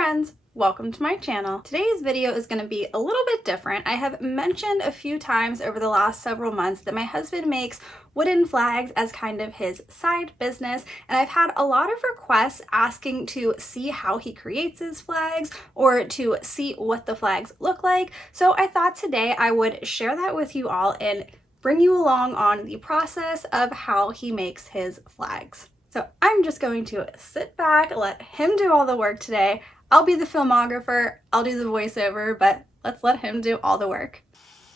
friends, welcome to my channel. Today's video is going to be a little bit different. I have mentioned a few times over the last several months that my husband makes wooden flags as kind of his side business, and I've had a lot of requests asking to see how he creates his flags or to see what the flags look like. So I thought today I would share that with you all and bring you along on the process of how he makes his flags. So I'm just going to sit back, let him do all the work today. I'll be the filmographer, I'll do the voiceover, but let's let him do all the work.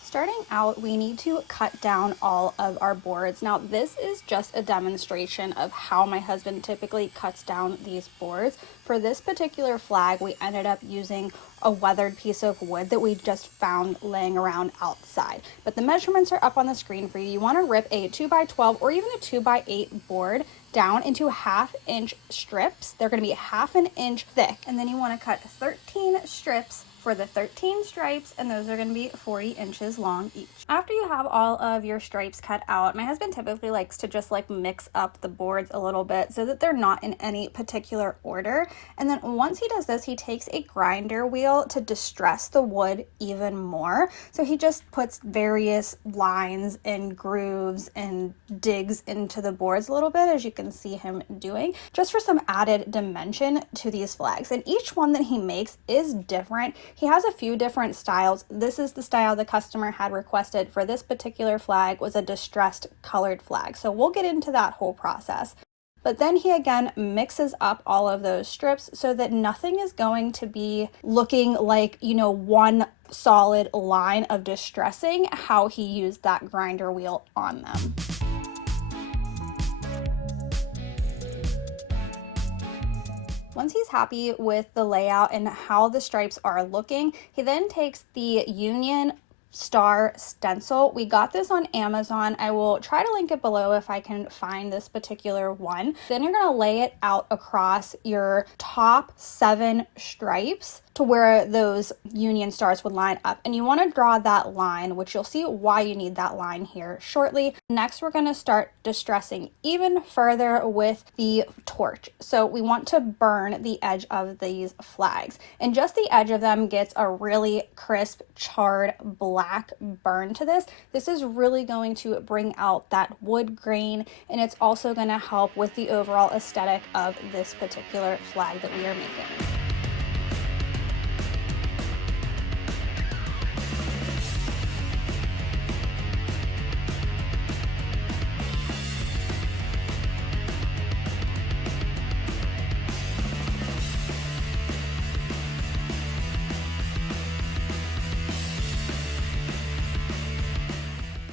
Starting out, we need to cut down all of our boards. Now, this is just a demonstration of how my husband typically cuts down these boards. For this particular flag, we ended up using a weathered piece of wood that we just found laying around outside. But the measurements are up on the screen for you. You want to rip a 2x12 or even a 2x8 board down into 1/2 inch strips. They're going to be 1/2 inch thick, and then you want to cut 13 strips for the 13 stripes, and those are going to be 40 inches long each. After you have all of your stripes cut out, my husband typically likes to just mix up the boards a little bit so that they're not in any particular order. And then once he does this, he takes a grinder wheel to distress the wood even more. So he just puts various lines and grooves and digs into the boards a little bit, as you can see him doing, just for some added dimension to these flags. And each one that he makes is different. He has a few different styles. This is the style the customer had requested for this particular flag, was a distressed colored flag. So we'll get into that whole process. But then he again mixes up all of those strips so that nothing is going to be looking like, one solid line of distressing how he used that grinder wheel on them. Once he's happy with the layout and how the stripes are looking, he then takes the Union Star stencil. We got this on Amazon. I will try to link it below if I can find this particular one. Then you're going to lay it out across your top 7 stripes to where those Union Stars would line up. And you want to draw that line, which you'll see why you need that line here shortly. Next, we're going to start distressing even further with the torch. So we want to burn the edge of these flags. And just the edge of them gets a really crisp, charred black burn to this. This is really going to bring out that wood grain, and it's also going to help with the overall aesthetic of this particular flag that we are making.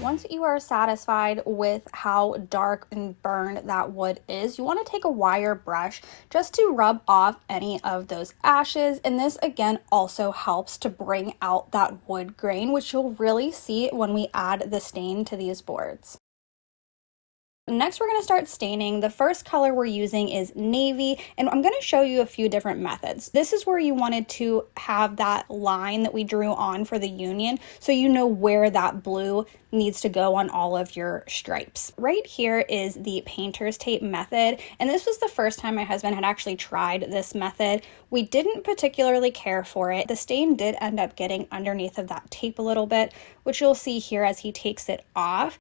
Once you are satisfied with how dark and burned that wood is, you want to take a wire brush just to rub off any of those ashes. And this again also helps to bring out that wood grain, which you'll really see when we add the stain to these boards. Next, we're going to start staining. The first color we're using is navy, and I'm going to show you a few different methods. This is where you wanted to have that line that we drew on for the Union, so you know where that blue needs to go on all of your stripes. Right here is the painter's tape method, and this was the first time my husband had actually tried this method. We didn't particularly care for it. The stain did end up getting underneath of that tape a little bit, which you'll see here as he takes it off.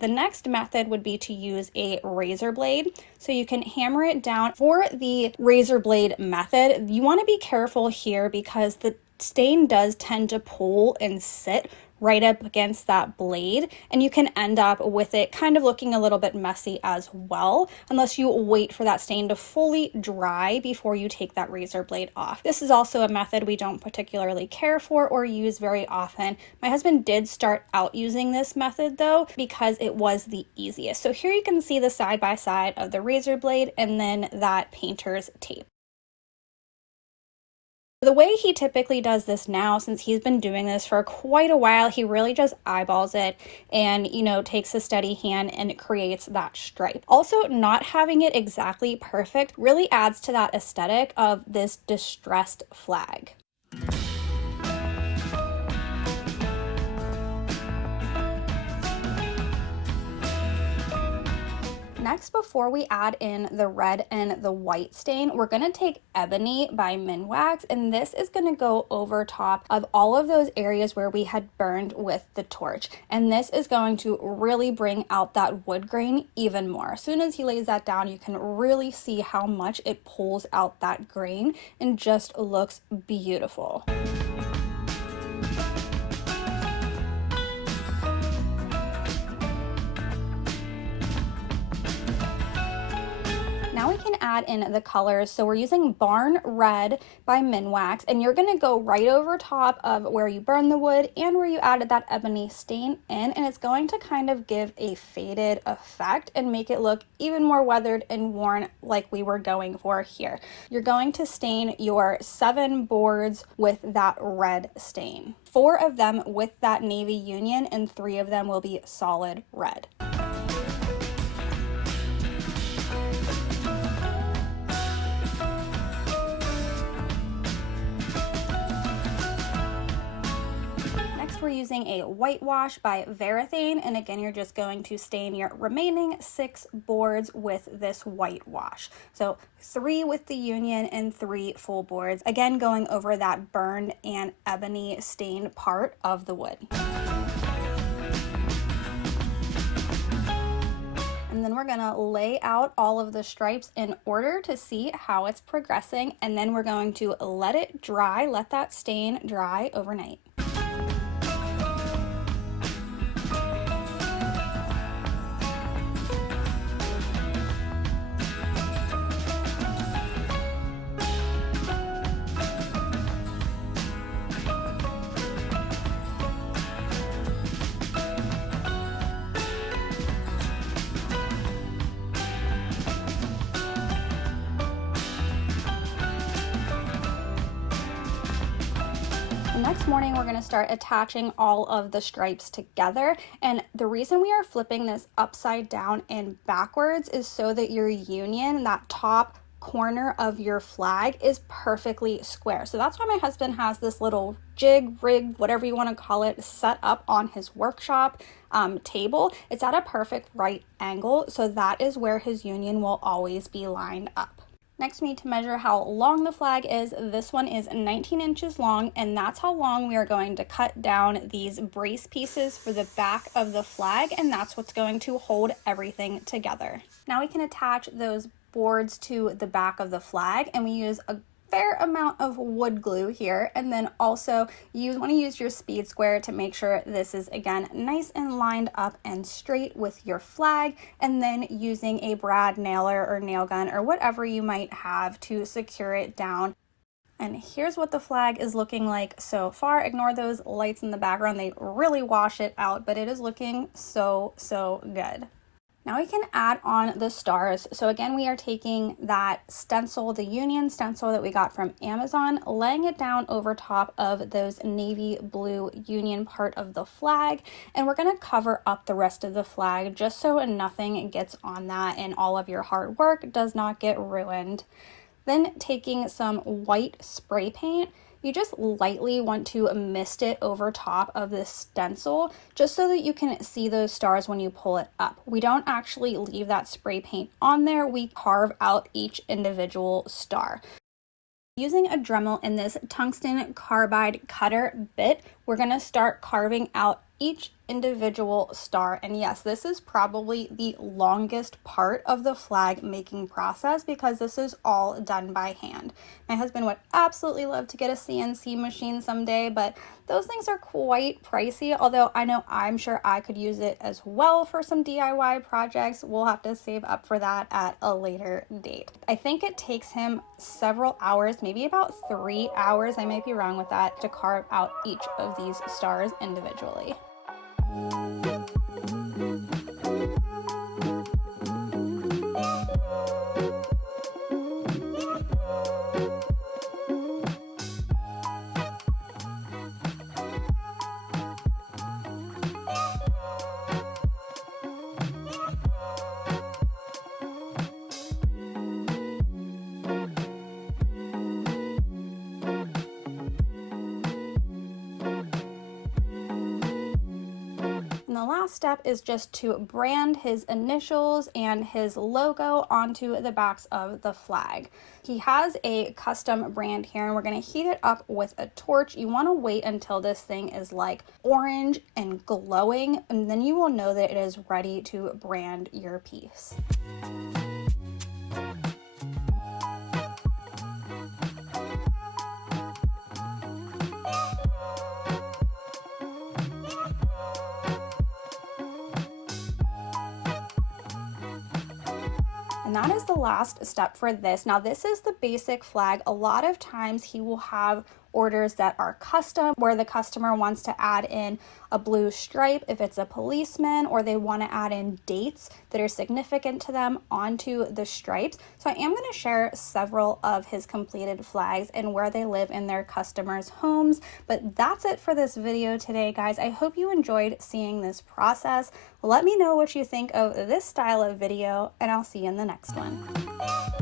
The next method would be to use a razor blade. So you can hammer it down. For the razor blade method, you want to be careful here because the stain does tend to pull and sit right up against that blade, and you can end up with it kind of looking a little bit messy as well, unless you wait for that stain to fully dry before you take that razor blade off. This is also a method we don't particularly care for or use very often. My husband did start out using this method though, because it was the easiest. So here you can see the side by side of the razor blade and then that painter's tape. The way he typically does this now, since he's been doing this for quite a while, he really just eyeballs it and, takes a steady hand and creates that stripe. Also, not having it exactly perfect really adds to that aesthetic of this distressed flag. Next, before we add in the red and the white stain, we're going to take Ebony by Minwax, and this is going to go over top of all of those areas where we had burned with the torch. And this is going to really bring out that wood grain even more. As soon as he lays that down, you can really see how much it pulls out that grain and just looks beautiful. Now we can add in the colors. So we're using Barn Red by Minwax, and you're gonna go right over top of where you burned the wood and where you added that ebony stain in, and it's going to kind of give a faded effect and make it look even more weathered and worn like we were going for here. You're going to stain your 7 boards with that red stain. 4 of them with that navy union and 3 of them will be solid red. We're using a whitewash by Varathane, and again you're just going to stain your remaining 6 boards with this whitewash. So 3 with the union and 3 full boards, again going over that burned and ebony stained part of the wood. And then we're gonna lay out all of the stripes in order to see how it's progressing, and then we're going to let it dry, let that stain dry overnight. Next morning, we're going to start attaching all of the stripes together, and the reason we are flipping this upside down and backwards is so that your union, that top corner of your flag, is perfectly square. So that's why my husband has this little jig, rig, whatever you want to call it, set up on his workshop table. It's at a perfect right angle, so that is where his union will always be lined up. Next, we need to measure how long the flag is. This one is 19 inches long, and that's how long we are going to cut down these brace pieces for the back of the flag, and that's what's going to hold everything together. Now we can attach those boards to the back of the flag, and we use a fair amount of wood glue here, and then also you want to use your speed square to make sure this is again nice and lined up and straight with your flag, and then using a brad nailer or nail gun or whatever you might have to secure it down. And here's what the flag is looking like so far. Ignore those lights in the background, they really wash it out, but it is looking so good. Now we can add on the stars. So again, we are taking that stencil, the union stencil that we got from Amazon, laying it down over top of those navy blue union part of the flag, and we're going to cover up the rest of the flag just so nothing gets on that and all of your hard work does not get ruined. Then taking some white spray paint, you just lightly want to mist it over top of this stencil just so that you can see those stars when you pull it up. We don't actually leave that spray paint on there, we carve out each individual star. Using a Dremel and this tungsten carbide cutter bit, we're going to start carving out each individual star. And yes, this is probably the longest part of the flag making process because this is all done by hand. My husband would absolutely love to get a CNC machine someday, but those things are quite pricey, although I'm sure I could use it as well for some DIY projects. We'll have to save up for that at a later date. I think it takes him several hours, maybe about 3 hours, I might be wrong with that, to carve out each of these stars individually. last step is just to brand his initials and his logo onto the backs of the flag. He has a custom brand here, and we're going to heat it up with a torch. You want to wait until this thing is like orange and glowing, and then you will know that it is ready to brand your piece. And that is the last step for this. Now, this is the basic flag. A lot of times he will have orders that are custom, where the customer wants to add in a blue stripe if it's a policeman, or they want to add in dates that are significant to them onto the stripes. So I am going to share several of his completed flags and where they live in their customers' homes. But that's it for this video today, guys. I hope you enjoyed seeing this process. Let me know what you think of this style of video, and I'll see you in the next one.